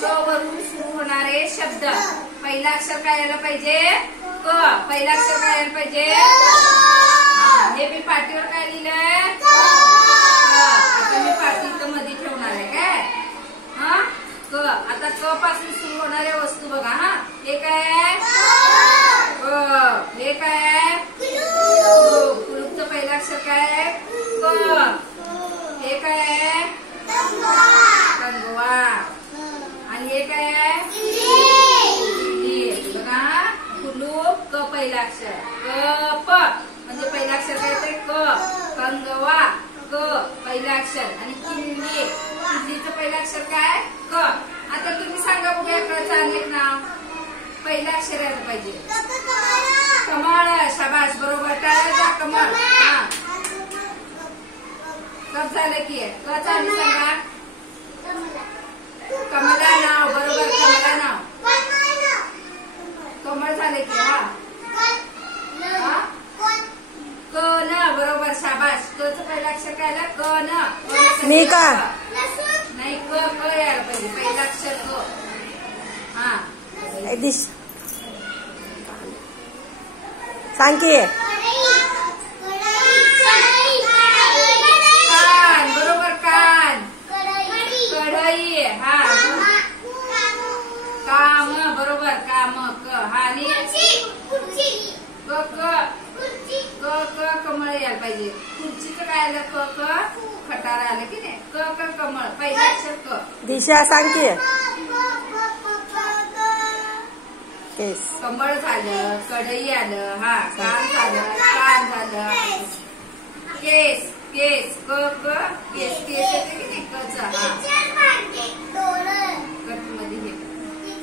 क वरून सुरू होणारे शब्द. पहिला अक्षर काय यायला पाहिजे? क. पहिला अक्षर काय यायला पाहिजे? हे मी पाटीवर काय लिहिलंय? आता मी पाटी इथं मध्ये ठेवणार आहे काय? हा क. आता क पासून सुरू होणाऱ्या वस्तू बघा. हा हे काय आहे? हे काय आहे? कुलूप. कुलूपचं पहिला अक्षर काय आहे? क. हे काय आहे? कंगवा. आणि हे काय आहे? बघा कुलूप क पहिला अक्षर. क प म्हणजे पहिला अक्षर काय येते? क. कंगवा क पहिला अक्षर. आणि किल्ली. किल्लीचं पहिला अक्षर काय? क. आता तुम्ही सांगा बघूया कचं अनेक नाव पहिला अक्षर यायला पाहिजे. कमळ. शाबास बरोबर. टाळ्या कमळ. हा कब झालं की क चालू सांगा. कमला नाव बरोबर. कमला नाव. कमळ झालं की. हा क न बरोबर. शाबास. क च पहिला अक्षर काय आलं? क न. मी का नाही क क यायला पाहिजे पहिला अक्षर क. हा सांग की. कान बरोबर. कान. कढई. हा काम बरोबर. काम क. हा आणि क क कमळ यायला पाहिजे. खुर्चीचं काय आलं? क क खटारा आलं की नाही? क क कमळ पहिला अक्षर क. दिशा सांग की. कमळ झालं. कढई आलं. हा कान झालं. कान झालं. केस. केस क क केस. केस येते की नाही? कच. हा